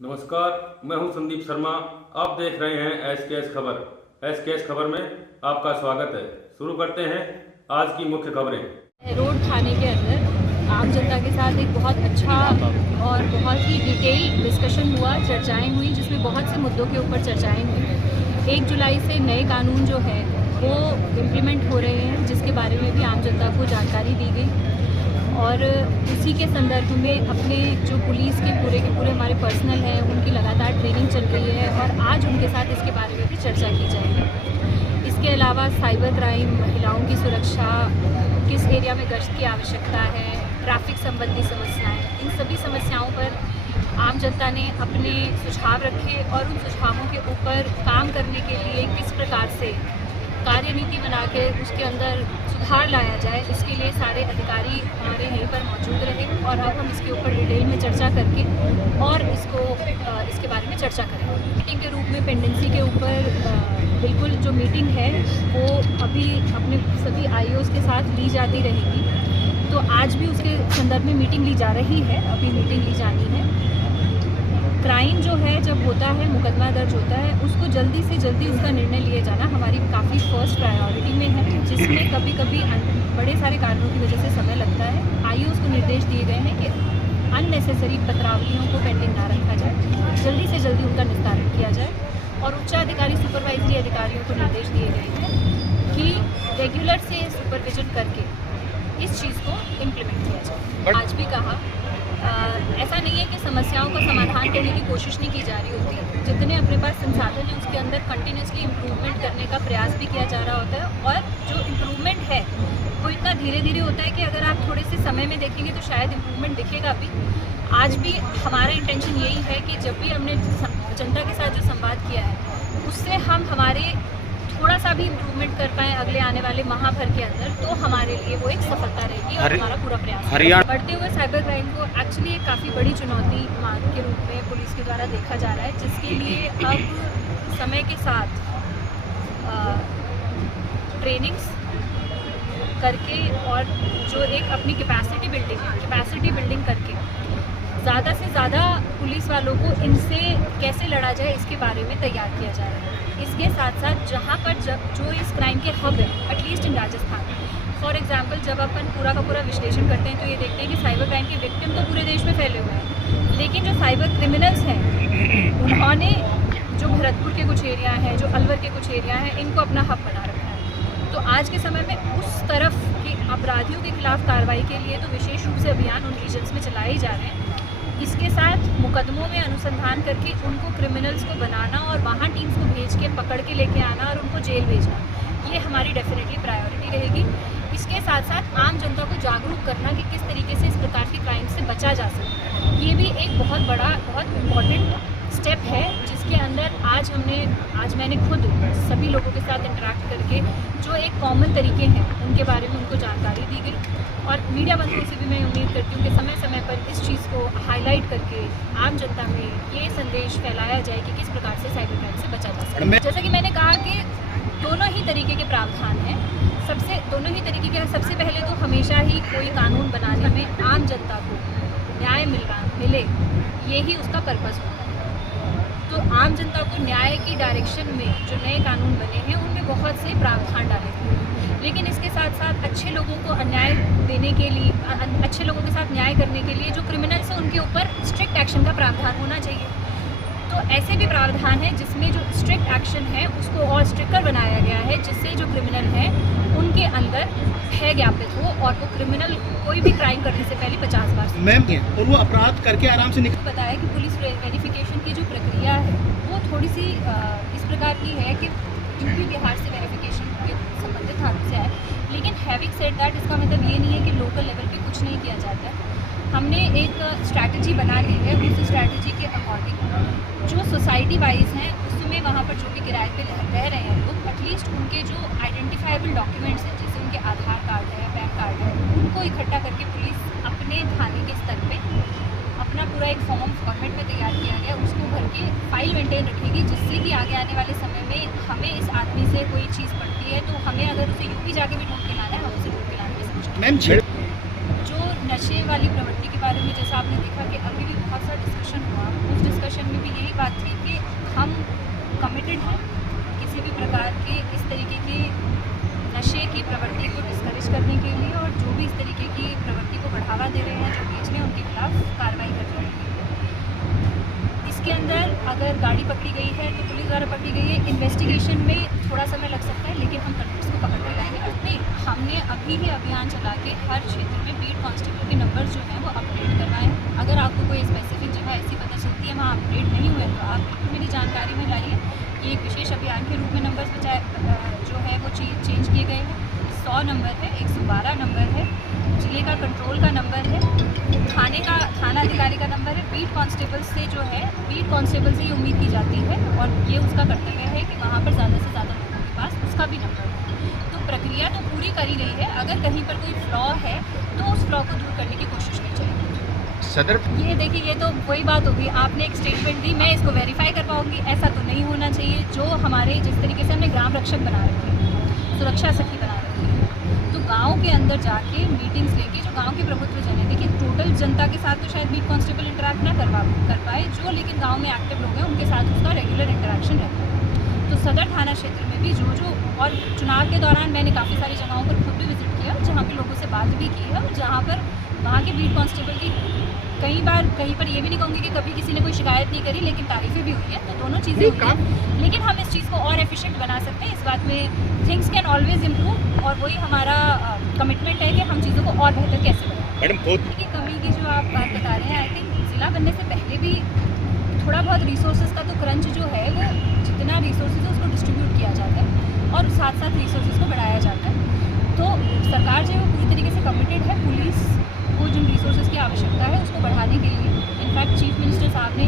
नमस्कार, मैं हूं संदीप शर्मा। आप देख रहे हैं एसकेएस खबर। एसकेएस खबर में आपका स्वागत है। शुरू करते हैं आज की मुख्य खबरें। रोड थाने के अंदर आम जनता के साथ एक बहुत अच्छा और बहुत ही डिटेल डिस्कशन हुआ, चर्चाएं हुई, जिसमें बहुत से मुद्दों के ऊपर चर्चाएं हुई। 1 जुलाई से नए कानून जो है वो इम्प्लीमेंट हो रहे हैं, जिसके बारे में भी आम जनता को जानकारी दी गई। और इसी के संदर्भ में अपने जो पुलिस के पूरे हमारे पर्सनल हैं, उनकी लगातार ट्रेनिंग चल रही है और आज उनके साथ इसके बारे में भी चर्चा की जाएगी। इसके अलावा साइबर क्राइम, महिलाओं की सुरक्षा, किस एरिया में गश्त की आवश्यकता है, ट्रैफिक संबंधी समस्याएं, इन सभी समस्याओं पर आम जनता ने अपने सुझाव रखे और उन सुझावों के ऊपर काम करने के लिए किस प्रकार से कार्यनीति बना के उसके अंदर सुधार लाया जाए, इसके लिए सारे अधिकारी हमारे यहीं पर मौजूद रहे। और अब हम इसके ऊपर डिटेल में चर्चा करके और इसके बारे में चर्चा करेंगे। मीटिंग के रूप में पेंडेंसी के ऊपर बिल्कुल जो मीटिंग है वो अभी अपने सभी आईओज़ के साथ ली जाती रहेगी। तो आज भी उसके संदर्भ में मीटिंग ली जा रही है, अभी मीटिंग ली जानी है। क्राइम जो है जब होता है, मुकदमा दर्ज होता है, उसको जल्दी से जल्दी उसका निर्णय लिए जाना हमारी काफ़ी फर्स्ट प्रायोरिटी में है, जिसमें कभी कभी बड़े सारे कारणों की वजह से समय लगता है। आईओज़ को निर्देश दिए गए हैं कि अननेसेसरी पत्रावलियों को पेंडिंग ना रखा जाए, जल्दी से जल्दी उनका निस्तारण किया जाए। और उच्चाधिकारी सुपरवाइजरी अधिकारियों को निर्देश दिए गए हैं कि रेगुलर से सुपरविजन करके इस चीज़ को इम्प्लीमेंट किया जाए। आज भी कहा ऐसा नहीं है कि समस्याओं का समाधान करने की कोशिश नहीं की जा रही होती। जितने अपने पास संसाधन है उसके अंदर कंटिन्यूसली इम्प्रूवमेंट करने का प्रयास भी किया जा रहा होता है। और जो इम्प्रूवमेंट है वो इतना धीरे धीरे होता है कि अगर आप थोड़े से समय में देखेंगे तो शायद इम्प्रूवमेंट दिखेगा भी। आज भी हमारा इंटेंशन यही है कि जब भी हमने जनता के साथ जो संवाद किया है उससे हम हमारे थोड़ा सा भी इम्प्रूवमेंट कर पाएँ अगले आने वाले माह भर के अंदर, तो हमारे लिए वो एक सफलता रहेगी और हमारा पूरा प्रयास है। बढ़ते हुए साइबर क्राइम को एक्चुअली एक काफ़ी बड़ी चुनौती मांग के रूप में पुलिस के द्वारा देखा जा रहा है, जिसके लिए अब समय के साथ ट्रेनिंग्स करके और जो एक अपनी कैपेसिटी बिल्डिंग करके ज़्यादा से ज़्यादा पुलिस वालों को इनसे कैसे लड़ा जाए इसके बारे में तैयार किया जा रहा है। इसके साथ साथ जहाँ पर जो इस क्राइम के हब है, at least in Rajasthan, for example जब अपन पूरा का पूरा विश्लेषण करते हैं तो ये देखते हैं कि साइबर क्राइम के विक्टिम तो पूरे देश में फैले हुए हैं, लेकिन जो साइबर क्रिमिनल्स हैं उन्होंने जो भरतपुर के कुछ एरिया हैं, जो अलवर के कुछ एरिया हैं, इनको अपना हब बना रखा है। तो आज के समय में उस तरफ के अपराधियों के खिलाफ कार्रवाई के लिए तो विशेष रूप से अभियान उन रीजन्स में चलाए जा रहे हैं। इसके साथ मुकदमों में अनुसंधान करके उनको क्रिमिनल्स को बनाना और वहाँ टीम्स को भेज के पकड़ के लेके आना और उनको जेल भेजना, ये हमारी डेफिनेटली प्रायोरिटी रहेगी। इसके साथ साथ आम जनता को जागरूक करना कि किस तरीके से इस प्रकार के क्राइम से बचा जा सकता है, ये भी एक बहुत बड़ा, बहुत इम्पॉर्टेंट स्टेप है, जिसके अंदर आज मैंने खुद सभी लोगों के साथ इंटरेक्ट करके जो एक कॉमन तरीके हैं उनके बारे में उनको जानकारी दी गई। और मीडिया बंधुओं से भी मैं उम्मीद करती हूँ कि समय समय पर इस चीज़ को हाईलाइट करके आम जनता में ये संदेश फैलाया जाए कि किस प्रकार से साइबर क्राइम से बचा जा सकता है। जैसा कि मैंने कहा कि दोनों ही तरीके के प्रावधान हैं, दोनों ही तरीके के। सबसे पहले तो हमेशा ही कोई कानून बनाने में आम जनता को न्याय मिले, यही उसका पर्पज़ होता है। तो आम जनता को न्याय की डायरेक्शन में जो नए कानून बने हैं उनमें बहुत से प्रावधान डाले हैं, लेकिन इसके साथ साथ अच्छे लोगों को अन्याय देने के लिए, अच्छे लोगों के साथ न्याय करने के लिए जो क्रिमिनल्स हैं उनके ऊपर स्ट्रिक्ट एक्शन का प्रावधान होना चाहिए। तो ऐसे भी प्रावधान है जिसमें जो स्ट्रिक्ट एक्शन है उसको और स्ट्रिक्टर बनाया गया है, जिससे जो क्रिमिनल हैं उनके अंदर भय ज्ञापित हो और वो क्रिमिनल कोई भी क्राइम करने से पहले 50 बार और वो अपराध करके आराम से निकल। बताया कि पुलिस वेरिफिकेशन की जो प्रक्रिया है वो थोड़ी सी इस प्रकार की है कि यूपी बिहार से वेरिफिकेशन के संबंधित हाथों से है, लेकिन हैविंग सेड दैट इसका मतलब ये नहीं है कि लोकल लेवल पे कुछ नहीं किया जाता है। हमने एक स्ट्रैटेजी बना ली है, उस स्ट्रैटेजी के अकॉर्डिंग जो सोसाइटी वाइज हैं उसमें वहाँ पर जो भी किराए पे रह रहे हैं लोग, एटलीस्ट उनके जो आइडेंटिफाइबल डॉक्यूमेंट्स हैं, जैसे उनके आधार कार्ड है, पैन कार्ड है, उनको इकट्ठा करके पुलिस अपने थाने के स्तर पे अपना पूरा एक फॉर्मेट में तैयार किया गया, उसको भर के फाइल मेंटेन रखेगी, जिससे कि आगे आने वाले समय में हमें इस आदमी से कोई चीज़ पड़ती है तो हमें अगर उसे यूपी जाके भी ढूंढ के लाना है, हम उसे ढूंढ के लाने में सक्षम। मैम, जो नशे वाली प्रवृत्ति के बारे में जैसा आपने देखा कि अभी भी बहुत सा डिस्कशन हुआ, उस डिस्कशन में भी यही बात थी कि हम कमिटेड हैं किसी भी प्रकार के इस तरीके के नशे की प्रवृत्ति को डिस्करेज करने के लिए, और जो भी इस तरीके की प्रवृत्ति को बढ़ावा दे रहे हैं, जो बेच रहे हैं, उनके खिलाफ कार्रवाई कर रहे हैं। इसके अंदर अगर गाड़ी पकड़ी गई है तो पुलिस द्वारा पकड़ी गई है, इन्वेस्टिगेशन में थोड़ा समय लग सकता है, लेकिन हम कंट्रोल्स को पकड़ के लाएंगे। नहीं, हमने अभी ही अभियान चला के हर क्षेत्र में बीट कांस्टेबल के नंबर्स जो हैं वो अपडेट करवाए हैं। अगर आपको कोई स्पेसिफिक जगह ऐसी पता चलती है वहाँ अपडेट नहीं हुए तो आप बिल्कुल मेरी जानकारी में लाइए कि एक विशेष अभियान के रूप में नंबर्स जो है वो चेंज किए गए हैं। 100 नंबर है, 112 नंबर है, जिले का कंट्रोल का नंबर है, थाना अधिकारी का नंबर है। बीट कांस्टेबल से जो है, बीट कांस्टेबल से ये उम्मीद की जाती है और ये उसका कर्तव्य है कि वहाँ पर ज़्यादा से ज़्यादा लोगों के पास उसका भी नंबर हो। तो प्रक्रिया तो पूरी करी गई है, अगर कहीं पर कोई फ्लॉ है तो उस फ्लॉ को दूर करने की कोशिश की जाएगी। सदर ये देखिए, ये तो वही बात होगी, आपने एक स्टेटमेंट दी, मैं इसको वेरीफाई कर पाऊँगी, ऐसा तो नहीं होना चाहिए। जो हमारे जिस तरीके से हमने ग्राम रक्षक बना रखे हैं, सुरक्षा सखी बना रखी है, तो गाँव के अंदर जाके मीटिंग्स लेके जो गाँव के प्रभुत्व जन है, देखिए टोटल जनता के साथ तो शायद बीट कांस्टेबल इंटरेक्ट ना कर पाए, जो लेकिन गाँव में एक्टिव लोग हैं उनके साथ उसका रेगुलर इंटरेक्शन रहता है। तो सदर थाना क्षेत्र में भी जो और चुनाव के दौरान मैंने काफ़ी सारी जगहों पर खुद भी विजिट किया, जहाँ पे लोगों से बात भी की है, और जहाँ पर वहाँ के बीट कांस्टेबल की कई पर ये भी नहीं कहूँगी कि कभी किसी ने कोई शिकायत नहीं करी, लेकिन तारीफ़ें भी हुई है। तो दोनों चीज़ें हुई हैं, लेकिन हम इस चीज़ को और एफिशिएंट बना सकते हैं। इस बात में थिंग्स कैन ऑलवेज इम्प्रूव, और वही हमारा कमिटमेंट है कि हम चीज़ों को और बेहतर कैसे बनाएं। मैडम बहुत की कमी की जो आप बात बता रहे हैं, आई थिंक ज़िला बनने से पहले भी थोड़ा बहुत रिसोर्सेज का तो क्रंच जो है, वो जितना रिसोर्सेज है उसको डिस्ट्रीब्यूट किया जाता है और साथ साथ रिसोर्सेज को बढ़ाया जाता है। तो सरकार जो है वो पूरी तरीके से कमिटेड है पुलिस को जिन रिसोर्सेज की आवश्यकता है उसको बढ़ाने के लिए। इनफैक्ट चीफ मिनिस्टर साहब ने